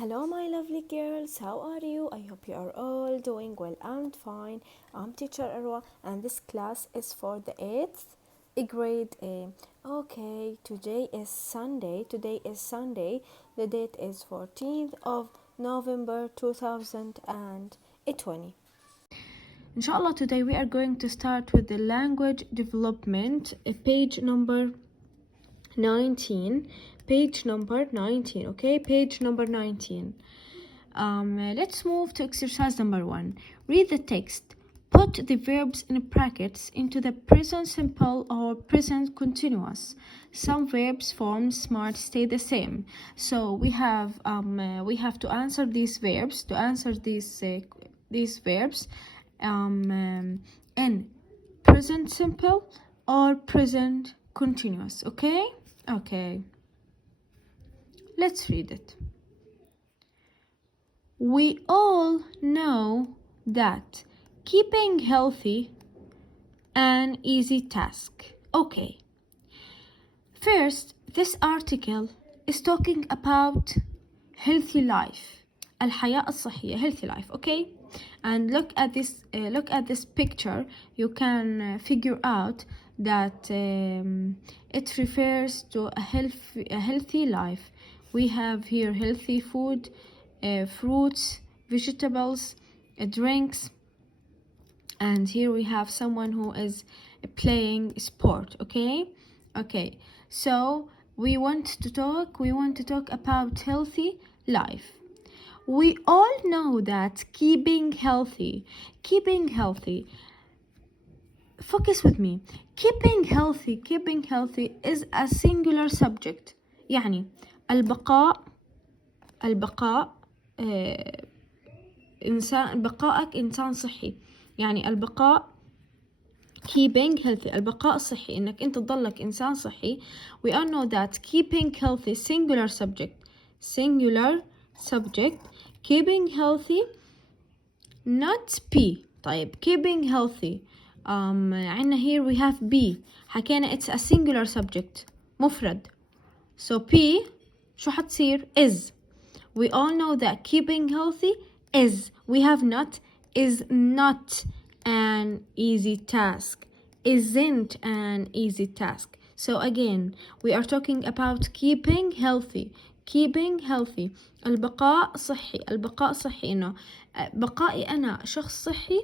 Hello, my lovely girls. How are you? I hope you are all doing well and fine. I'm Teacher Arwa, and this class is for the 8th grade A. Okay, today is Sunday. The date is 14th of November 2020. Inshallah, today we are going to start with the language development, page number 19. Okay, page number 19. Let's move to exercise number 1. Read the text. Put the verbs in brackets into the present simple or present continuous. Some verbs forms might stay the same. So we have to answer these verbs. To answer these verbs in present simple or present continuous. Okay. Let's read it. We all know that keeping healthy an easy task. Okay. First, this article is talking about healthy life. الحياة الصحية, healthy life, okay? And look at this picture. You can figure out that it refers to a healthy life. We have here healthy food, fruits, vegetables, drinks, and here we have someone who is playing sport. Okay. So we want to talk about healthy life. We all know that keeping healthy. Focus with me. Keeping healthy is a singular subject. يعني البقاء بقائك إنسان صحي. يعني البقاء keeping healthy, البقاء الصحي، إنك أنت تضلك إنسان صحي. We all know that keeping healthy singular subject. Keeping healthy not be. طيب keeping healthy عنا here we have be. حكينا it's a singular subject مفرد. So be شو حتصير is. We all know that keeping healthy is. We have not. Is not an easy task. Isn't an easy task. So again, we are talking about keeping healthy. البقاء صحي إنه بقائي أنا شخص صحي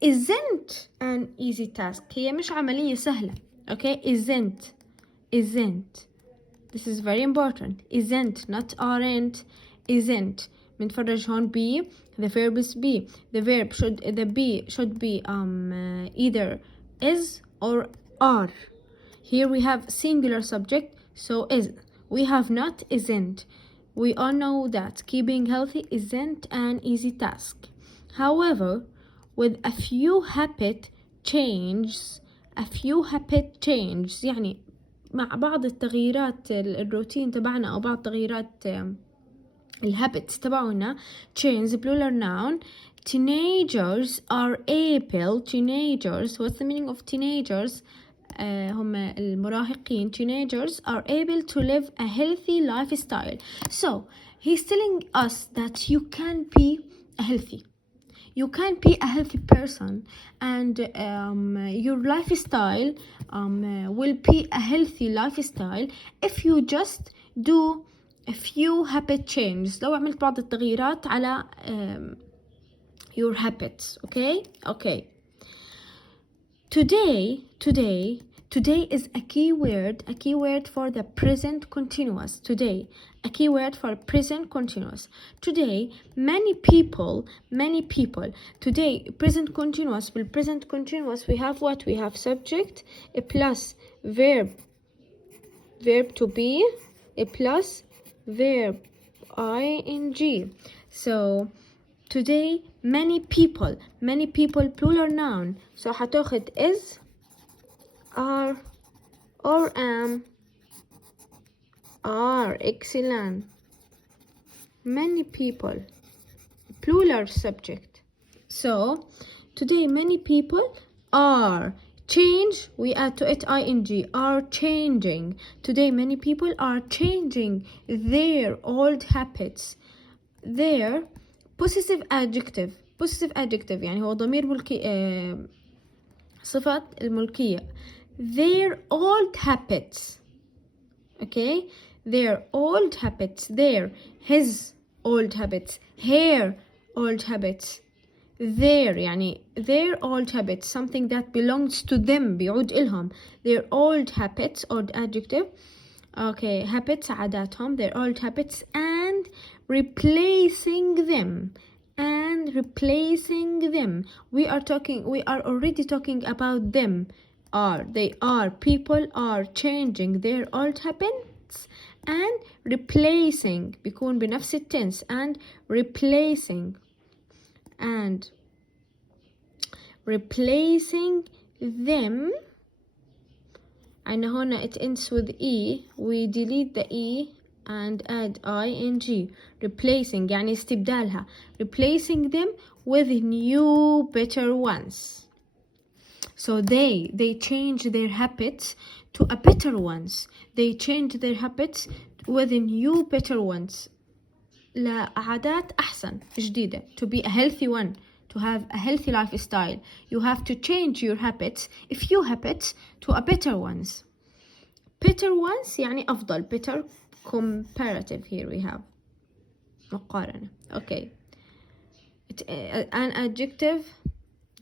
isn't an easy task. هي مش عملية سهلة. Okay, isn't. This is very important. Isn't, not aren't. Isn't. بنتفرج هون be. The verb is be. The be should be either is or are. Here we have singular subject, so is. We have not, isn't. We all know that keeping healthy isn't an easy task. However, with a few habit changes, يعني مع بعض التغييرات الروتين تبعنا أو بعض تغييرات الهابتس تبعونا. change plural noun. Teenagers are able. Teenagers, what's the meaning of teenagers? هم المراهقين. Teenagers are able to live a healthy lifestyle. So he's telling us that you can be a healthy person, and your lifestyle will be a healthy lifestyle if you just do a few habit changes. لو عملت بعض التغييرات على your habits. Okay. Today is a key word for the present continuous. Today, a key word for present continuous. Today, many people. Today, present continuous. With present continuous, we have what? We have subject plus verb to be plus verb ing. So today many people plural noun. So هتاخد is, are, or am, are. Excellent. Many people plural subject. So today many people are. Change, we add to it ing, are changing. Today many people are changing their old habits. their possessive adjective يعني هو ضمير ملكي صفة الملكية. Their old habits. Okay, their old habits. His old habits. Her old habits. Their يعني their old habits, something that belongs to them, بيعود إلهم. Their old habits, old adjective. Okay, habits عاداتهم, their old habits, and replacing them. We are already talking about them. People are changing their old habits and replacing, بيكون بنفس التنس, and replacing them. and هنا it ends with E, we delete the E and add ing. Replacing يعني استبدالها. Replacing them with new better ones. So they change their habits to a better ones. They change their habits with new better ones. لعادات أحسن جديدة. To be a healthy one. To have a healthy lifestyle, you have to change your habits, a few habits, to a better ones. Better ones يعني أفضل. Better comparative, here we have مقارنة. Okay, an adjective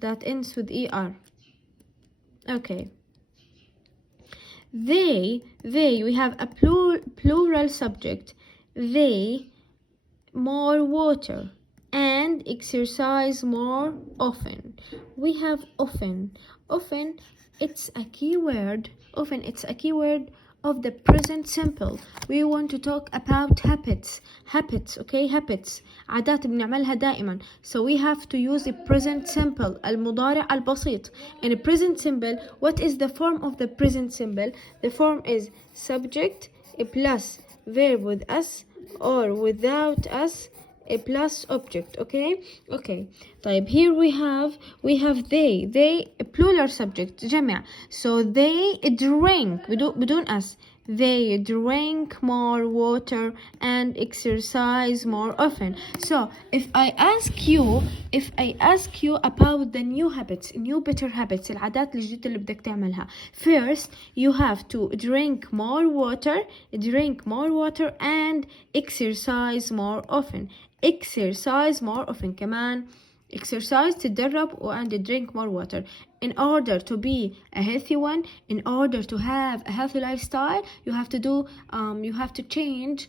that ends with er. Okay, they we have a plural subject. They more water and exercise more often. We have often. It's a keyword. Often it's a keyword of the present simple. We want to talk about habits. Okay, habits. عادات بنعملها دائما. So we have to use the present simple. المضارع البسيط. In a present simple, what is the form of the present simple? The form is subject plus verb with us or without us, a plus object. Okay. طيب, here we have they plural subject جمع. So they drink بدون us. They drink more water and exercise more often. So if I ask you about the new habits, new better habits, العادات الجديدة اللي بدك تعملها, first you have to drink more water and exercise more often. كمان exercise تتدرب and drink more water. In order to be a healthy one, in order to have a healthy lifestyle, you have to change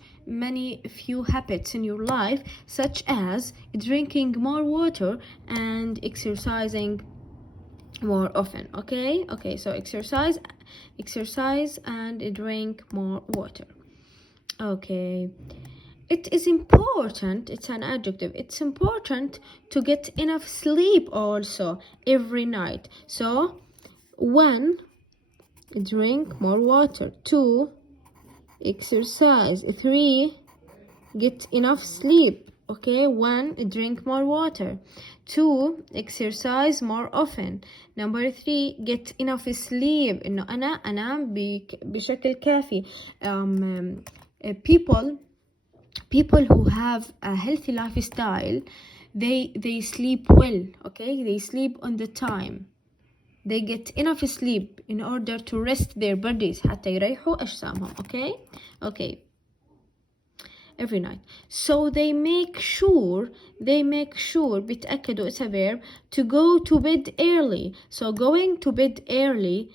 few habits in your life, such as drinking more water and exercising more often. Okay, so exercise and drink more water. Okay, it is important, it's an adjective, it's important to get enough sleep also every night. So 1, drink more water. 2, exercise. 3, get enough sleep. Okay, 1, drink more water. 2, exercise more often. Number 3, get enough sleep. إنه أنا أنام بشكل كافي. People who have a healthy lifestyle, they sleep well. Okay, they sleep on the time. They get enough sleep in order to rest their bodies حتى يريحوا أجسامهم. Okay, every night. So they make sure بيتأكدوا, it's a verb, to go to bed early. So going to bed early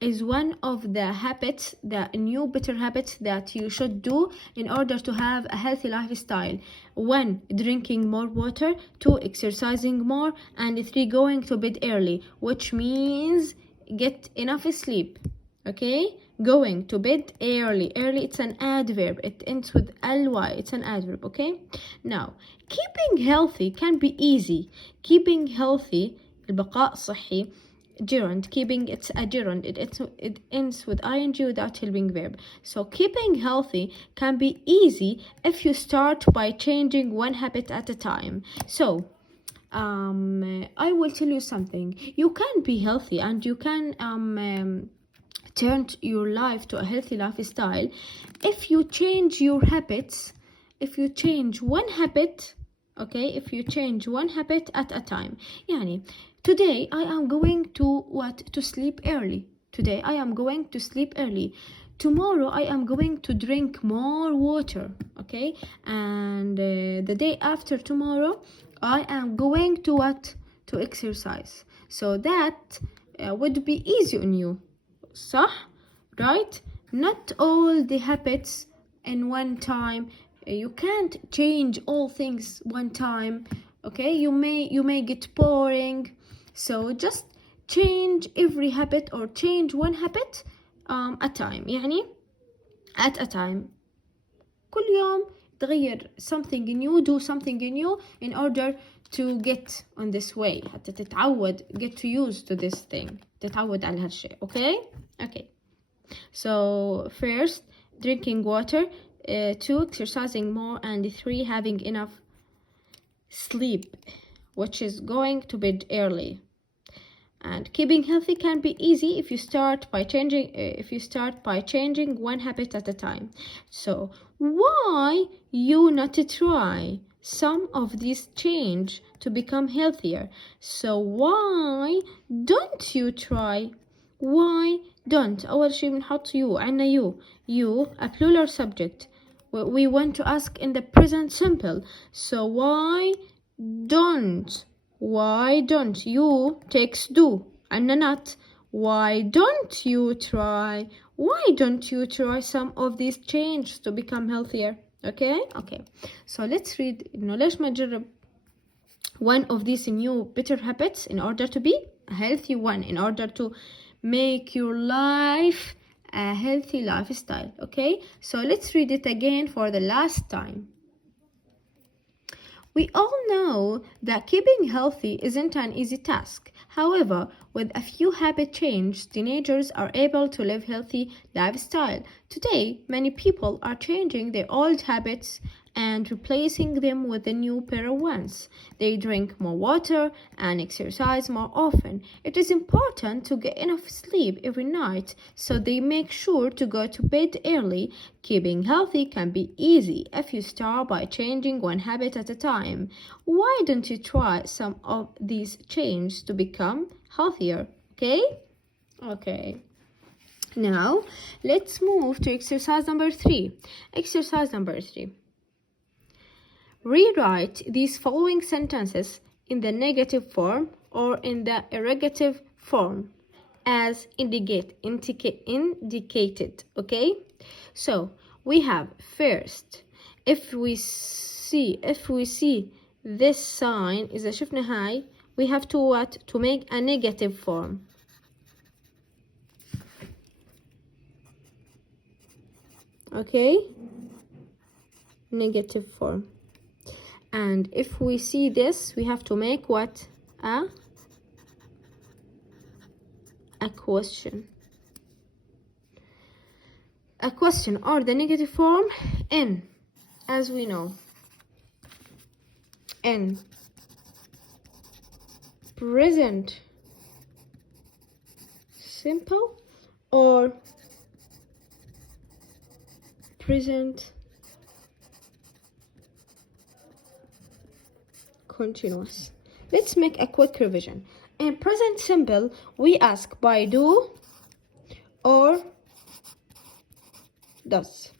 is one of the habits, the new better habits that you should do in order to have a healthy lifestyle. 1, drinking more water. 2, exercising more. And 3, going to bed early, which means get enough sleep. Okay, going to bed early, it's an adverb, it ends with ly, it's an adverb. Okay, now keeping healthy can be easy. Keeping healthy, البقاء صحي, gerund. Keeping, it's a gerund, it ends with ing without helping verb. So keeping healthy can be easy if you start by changing one habit at a time. So I will tell you something. You can be healthy and you can turn your life to a healthy lifestyle if you change your habits if you change one habit, okay, if you change one habit at a time. يعني today I am going to sleep early. Today I am going to sleep early. Tomorrow I am going to drink more water, okay? And the day after tomorrow I am going to exercise. So that would be easy on you. صح? Right? Not all the habits in one time. You can't change all things one time. Okay? You may get boring. So just change every habit or change one habit a time. يعني at a time. كل يوم تغير something new, do something new in order to get on this way. حتى تتعود, get to use to this thing. تتعود على هالشيء. Okay. So first, drinking water. 2, exercising more. And 3, having enough sleep, which is going to bed early. And keeping healthy can be easy if you start by changing one habit at a time. So why you not try some of these change to become healthier? So why don't you try? Why don't? أول شيء بنحط you. عنا you a plural subject. We want to ask in the present simple. So why don't you takes do and not? Why don't you try some of these changes to become healthier? Okay, so let's read. ليش ما نجرب one of these new better habits in order to be a healthy one, in order to make your life a healthy lifestyle. Okay, so let's read it again for the last time. We all know that keeping healthy isn't an easy task. However, with a few habit changes, teenagers are able to live healthy lifestyle. Today, many people are changing their old habits and replacing them with the new better ones. They drink more water and exercise more often. It is important to get enough sleep every night, so they make sure to go to bed early. Keeping healthy can be easy if you start by changing one habit at a time. Why don't you try some of these changes to become healthier? Okay. Now, let's move to exercise number 3. Exercise number 3. Rewrite these following sentences in the negative form or in the irrogative form as indicated. Okay, so we have first, if we see this sign إذا شفنا هاي, we have to make a negative form. Okay, negative form. And if we see this, we have to make what? A question. A question, or the negative form in, as we know, in present simple or present continuous. Let's make a quick revision. In present simple, we ask by do or does.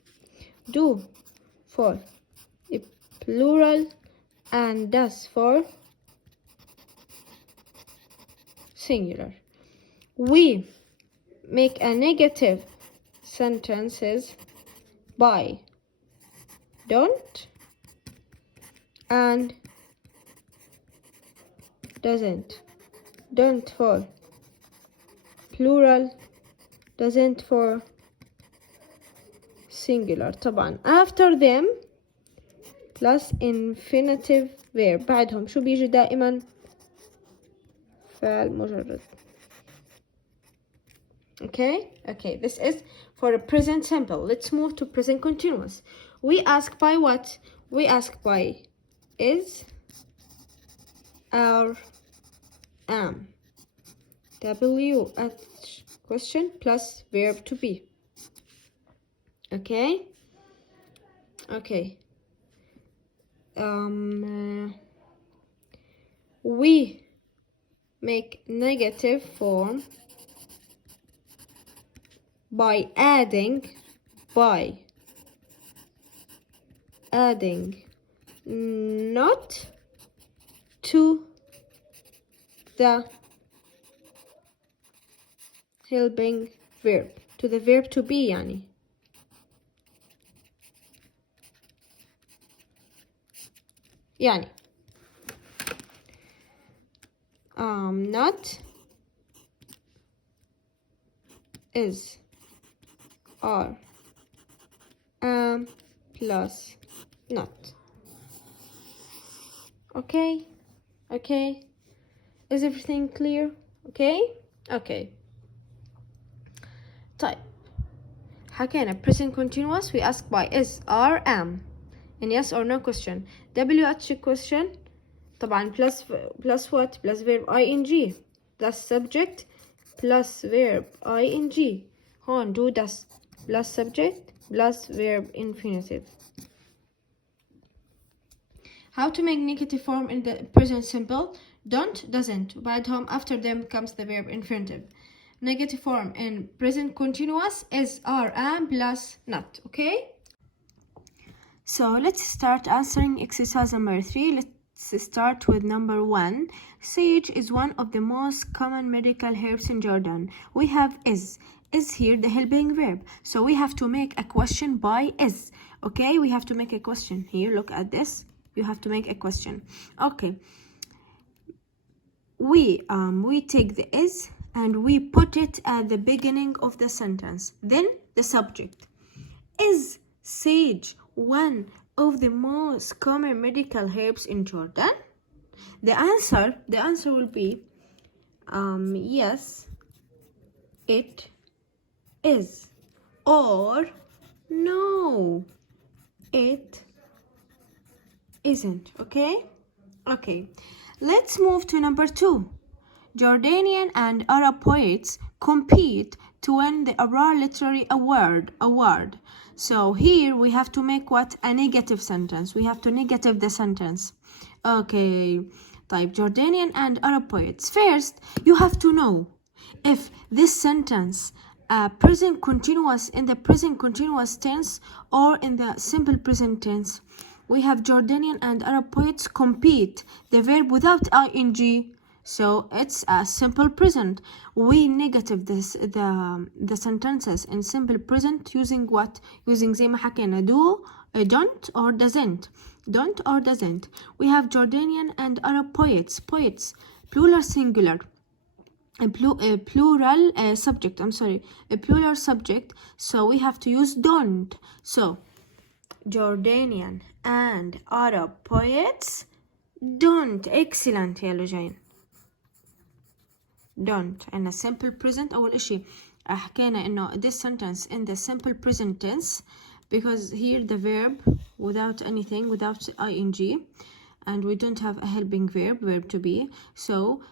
Do for a plural and does for singular. We make a negative sentences by don't and doesn't. Don't for plural, doesn't for singular. طبعا after them plus infinitive verb. بعدهم شو بيجي دائما؟ فعل مجرد. Okay, this is for a present simple. Let's move to present continuous. We ask by what? We ask by is, are, am. W at question plus verb to be. Okay. we make negative form by adding not to the helping verb, to the verb to be يعني. Not is are plus not. Okay, is everything clear? Okay. طيب حكينا present continuous we ask by is, are, am in yes or no question. WH question طبعا plus what? plus verb ing plus subject plus verb ing. هون do das plus subject plus verb infinitive. How to make negative form in the present simple? Don't, doesn't. بعدهم after them comes the verb infinitive. Negative form in present continuous is, are, am plus not. Okay? So let's start answering exercise number 3. Let's start with number 1. Sage is one of the most common medical herbs in Jordan. We have is here the helping verb. So we have to make a question by is. Okay? We have to make a question. Here, look at this. You have to make a question. Okay. We take the is and we put it at the beginning of the sentence. Then the subject. Is sage one of the most common medical herbs in Jordan? The answer will be yes, it is, or no, it isn't. Okay, let's move to number 2. Jordanian and Arab poets compete to win the Arar Literary Award. So here we have to make what? A negative sentence. We have to negative the sentence. Okay, type Jordanian and Arab poets. First, you have to know if this sentence present continuous in the present continuous tense or in the simple present tense. We have Jordanian and Arab poets compete, the verb without ing, so it's a simple present. We negative the sentences in simple present using what? Using زي ما حكينا do, don't or doesn't. Don't or doesn't. We have Jordanian and Arab poets, plural singular. A plural subject, a plural subject, so we have to use don't. So Jordanian and Arab poets don't. Excellent يا لجين. Don't in a simple present. أول إشي حكينا إنه this sentence in the simple present tense because here the verb without anything, without ing, and we don't have a helping verb to be, so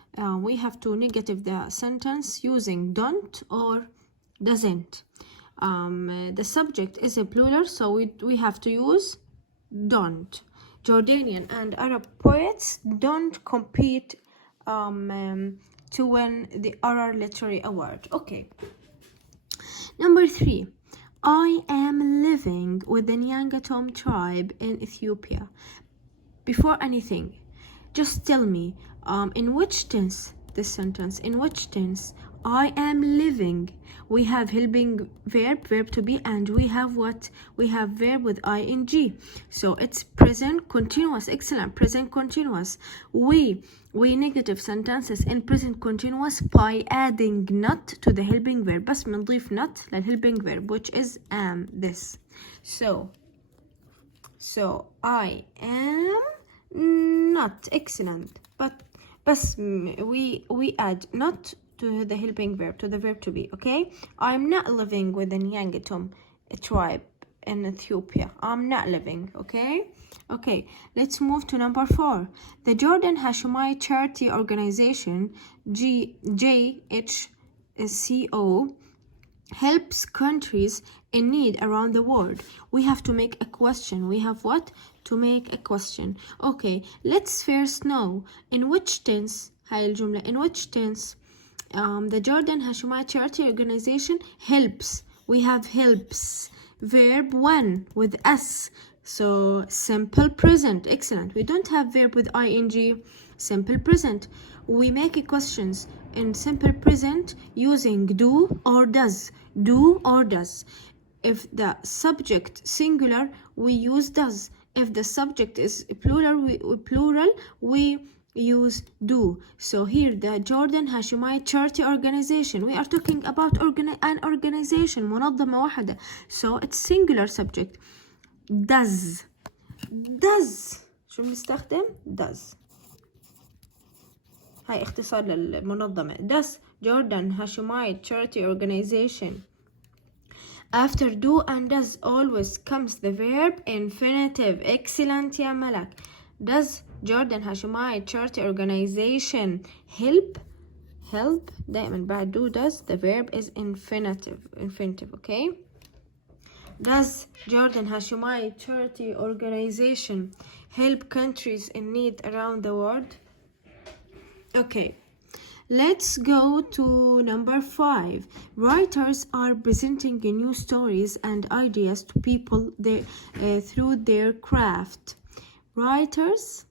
we have to negative the sentence using don't or doesn't. The subject is a plural, so we have to use don't. Jordanian and Arab poets don't compete to win the Arar Literary Award. Okay. Number 3. I am living with the Nyangatom tribe in Ethiopia. Before anything, just tell me in which tense this sentence, in which tense? I am living. We have helping verb to be, and we have what? We have verb with ing. So it's present continuous. Excellent. Present continuous. We negative sentences in present continuous by adding not to the helping verb. بس بنضيف not للhelping verb, which is am, this. So I am not. Excellent. But we add not to the helping verb, to the verb to be. Okay, I'm not living with the Nyangatom tribe in Ethiopia. I'm not living. Okay, let's move to number 4. The Jordan Hashemite Charity Organization, JHCO, helps countries in need around the world. We have to make a question. We have what? To make a question. Okay, let's first know in which tense هاي الجملة, in which tense the Jordan Hashemite Charity Organization helps. We have helps, verb 1 with S, so simple present. Excellent. We don't have verb with ing, simple present. We make questions in simple present using do or does. Do or does. If the subject singular, we use does. If the subject is plural, we use do. So here the Jordan Hashemite Charity Organization, we are talking about an organization, منظمة واحدة, so it's singular subject. Does شو بنستخدم؟ does. هاي اختصار للمنظمة. Does Jordan Hashemite Charity Organization. After do and does always comes the verb infinitive. Excellent يا ملك. Does Jordan Hashemite Charity Organization help دائما بعد do does the verb is infinitive, okay? Does Jordan Hashemite Charity Organization help countries in need around the world? Okay, let's go to number 5. Writers are presenting new stories and ideas to people through their craft. Writers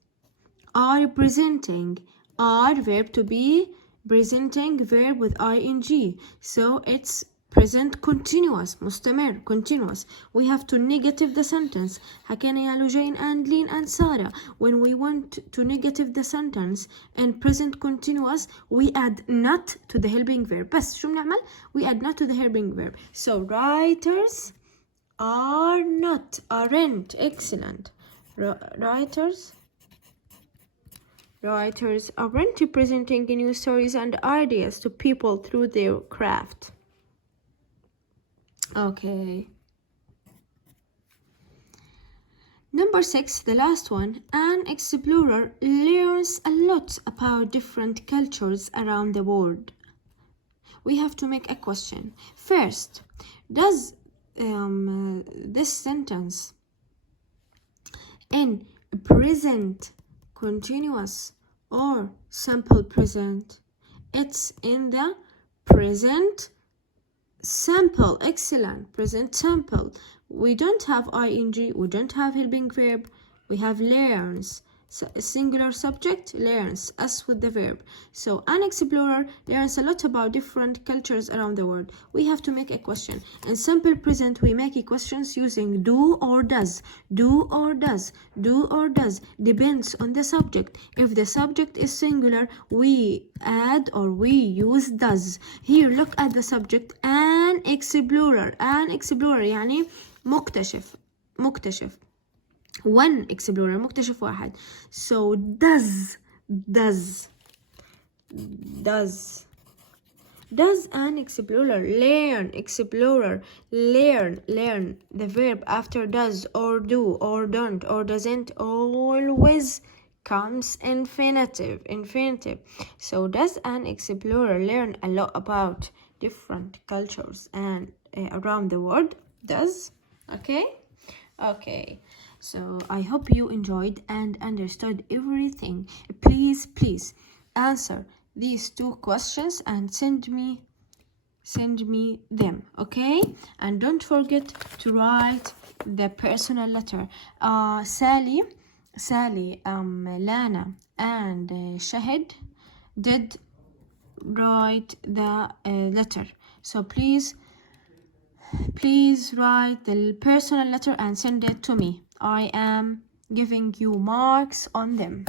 are presenting, are verb to be, presenting verb with ing, so it's present continuous, مستمر, continuous. We have to negative the sentence. حكينا يا لوجين and Lynn and Sarah. When we want to negative the sentence in present continuous, we add not to the helping verb. بس شو بنعمل? We add not to the helping verb. So writers are not, aren't. Excellent. Writers aren't presenting new stories and ideas to people through their craft. Okay. Number 6, the last one. An explorer learns a lot about different cultures around the world. We have to make a question. First, does this sentence in present continuous or simple present? It's in the present simple. Excellent. Present simple. We don't have ing, we don't have helping verb, we have learns. So a singular subject, learns, us with the verb. So an explorer learns a lot about different cultures around the world. We have to make a question. In simple present, we make questions using do or does. Do or does. Do or does. Depends on the subject. If the subject is singular, we add or we use does. Here, look at the subject. An explorer. An explorer يعني مكتشف. One explorer, مكتشف واحد. So does an explorer learn the verb after does or do or don't or doesn't always comes infinitive. So does an explorer learn a lot about different cultures and around the world? Does. Okay, so I hope you enjoyed and understood everything. Please answer these 2 questions and send me them, okay? And don't forget to write the personal letter. Sally, Lana and Shahid did write the letter. So please write the personal letter and send it to me. I am giving you marks on them.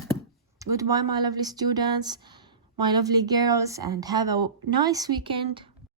Goodbye, my lovely students, my lovely girls, and have a nice weekend.